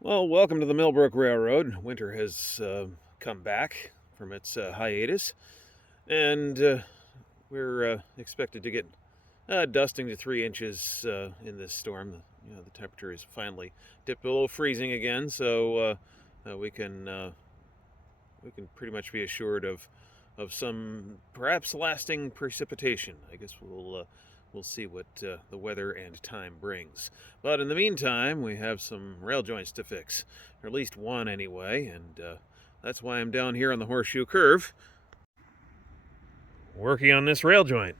Well, welcome to the Millbrook Railroad. Winter has come back from its hiatus, and we're expected to get dusting to 3 inches in this storm. The temperature is finally dipped below freezing again, so we can pretty much be assured of some perhaps lasting precipitation. I guess we'll see what the weather and time brings. But in the meantime, we have some rail joints to fix, or at least one anyway, and that's why I'm down here on the Horseshoe Curve working on this rail joint.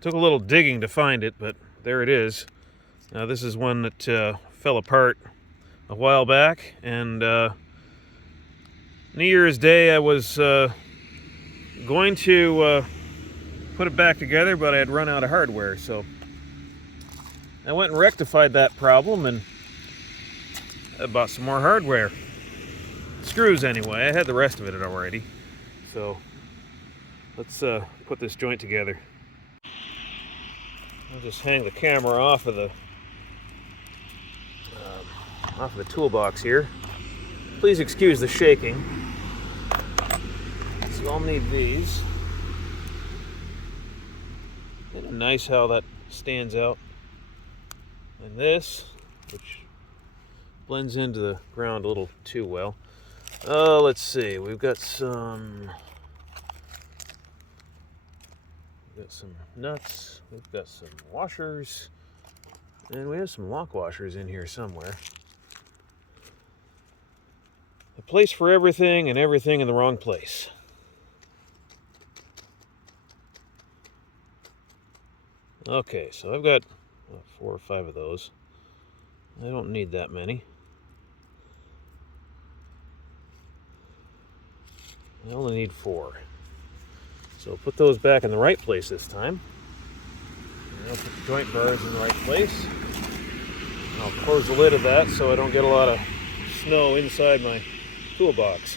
Took a little digging to find it, but there it is. Now this is one that fell apart a while back, and New Year's Day I was going to put it back together, but I had run out of hardware, so I went and rectified that problem, and I bought some more hardware. Screws anyway. I had the rest of it already. So let's put this joint together. I'll just hang the camera off of the toolbox here. Please excuse the shaking. So I'll need these. Isn't it nice how that stands out? And this, which blends into the ground a little too well. Let's see. We've got some nuts. We've got some washers, and we have some lock washers in here somewhere. A place for everything and everything in the wrong place. Okay, so I've got 4 or 5 of those. I don't need that many. I only need 4. So put those back in the right place this time. And I'll put the joint bars in the right place. I'll close the lid of that so I don't get a lot of snow inside my toolbox.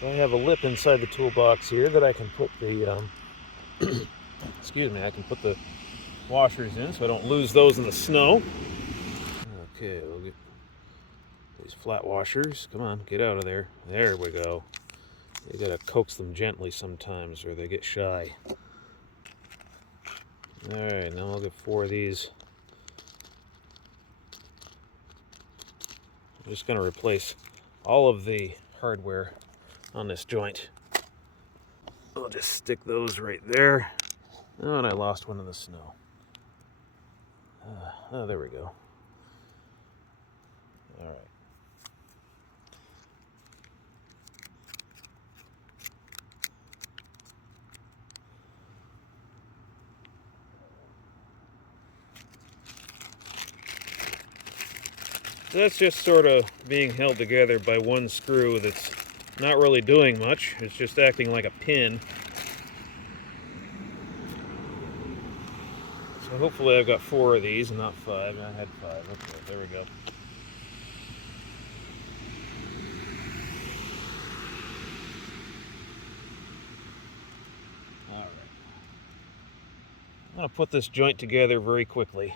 So I have a lip inside the toolbox here that I can put the I can put the washers in so I don't lose those in the snow. Okay, we'll get these flat washers. Come on, get out of there. There we go. You gotta coax them gently sometimes or they get shy. Alright, now I'll get 4 of these. I'm just gonna replace all of the hardware on this joint. I'll just stick those right there. Oh, and I lost one in the snow. Oh, there we go. All right. That's just sort of being held together by one screw that's not really doing much. It's just acting like a pin. So hopefully I've got 4 of these and not 5. I had 5. Okay, there we go. All right. I'm going to put this joint together very quickly.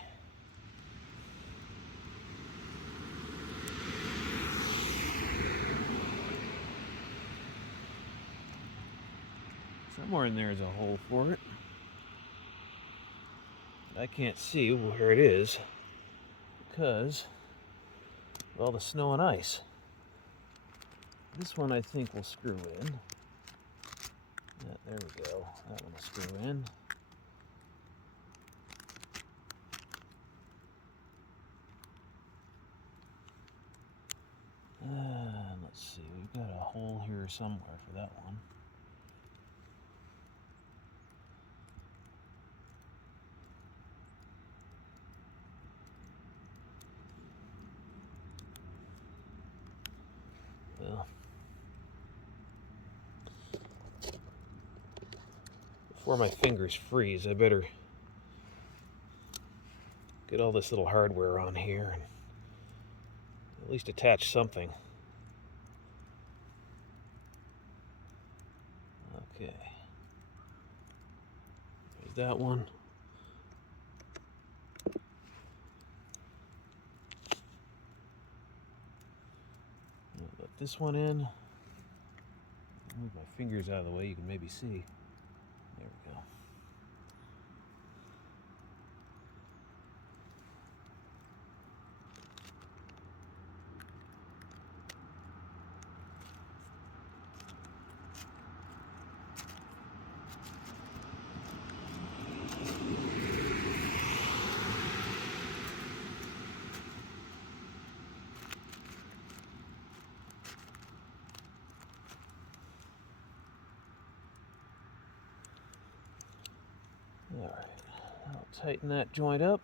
Somewhere in there is a hole for it. I can't see where it is because of all the snow and ice. This one I think will screw in. There we go. That one will screw in. Let's see, we've got a hole here somewhere for that one. Well, before my fingers freeze, I better get all this little hardware on here and at least attach something. Okay. There's that one. this one in. Move my fingers out of the way, you can maybe see. There we go. All right, I'll tighten that joint up.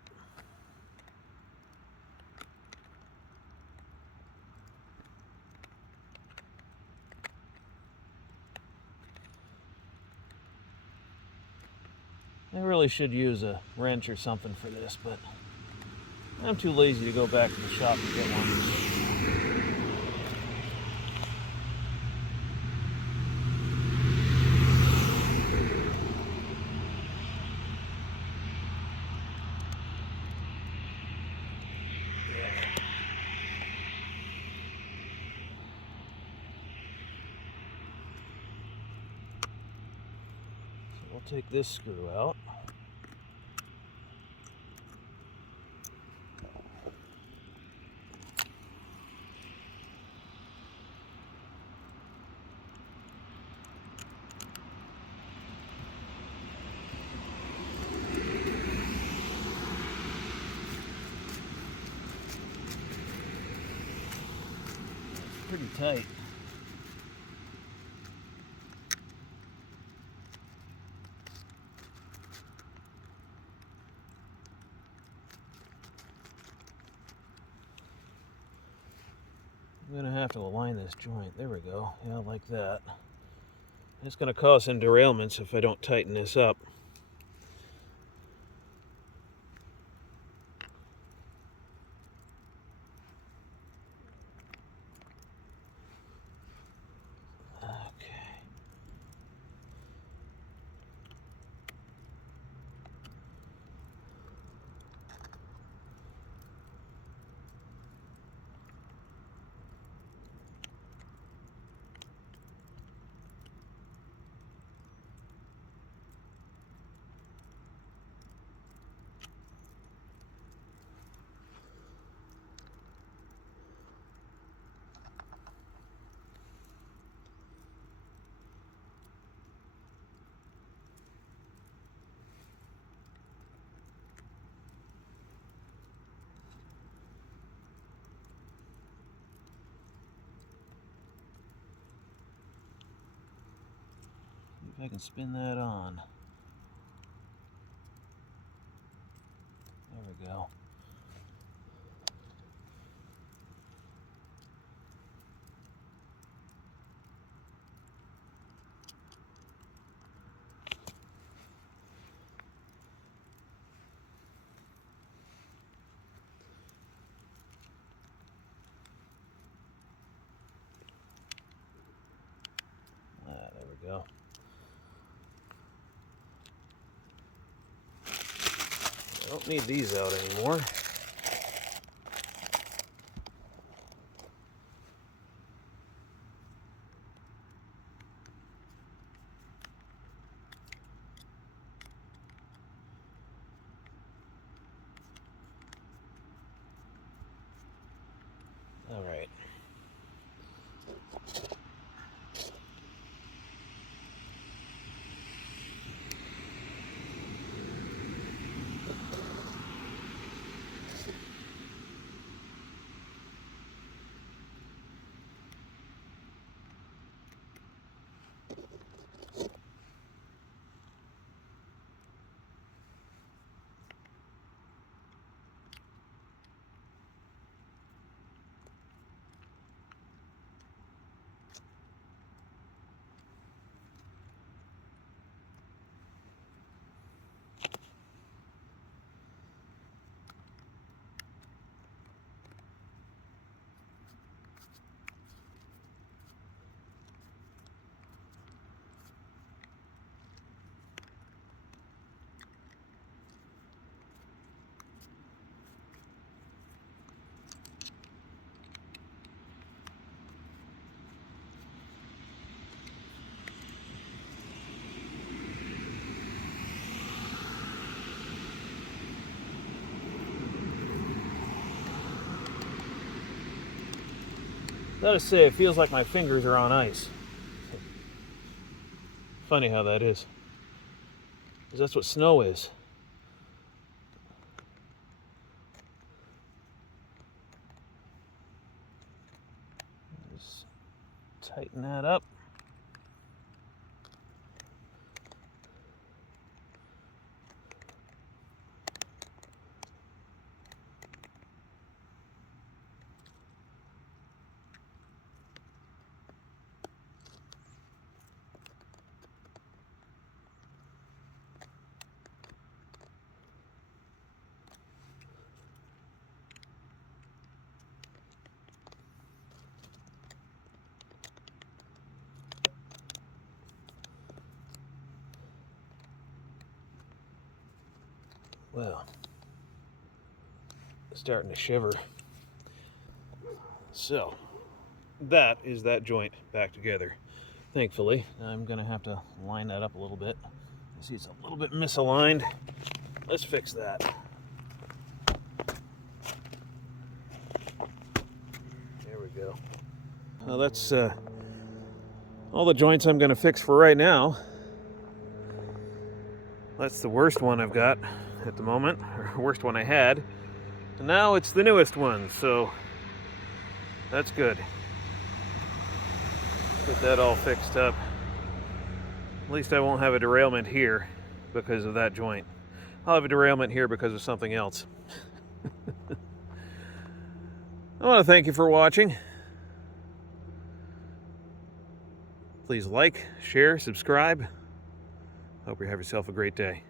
I really should use a wrench or something for this, but I'm too lazy to go back to the shop and get one. We'll take this screw out. It's pretty tight. I'm gonna have to align this joint. There we go. Yeah, like that. It's gonna cause some derailments if I don't tighten this up. Okay. If I can spin that on. There we go. There we go. I don't need these out anymore. All right. Gotta say, it feels like my fingers are on ice. Funny how that is. Because that's what snow is. Just tighten that up. Well, starting to shiver. So, that is that joint back together. Thankfully, I'm gonna have to line that up a little bit. You see it's a little bit misaligned. Let's fix that. There we go. Well, that's all the joints I'm gonna fix for right now. That's the worst one I've got at the moment, or worst one I had. And now it's the newest one, so that's good. Get that all fixed up. At least I won't have a derailment here because of that joint. I'll have a derailment here because of something else. I want to thank you for watching. Please like, share, subscribe. Hope you have yourself a great day.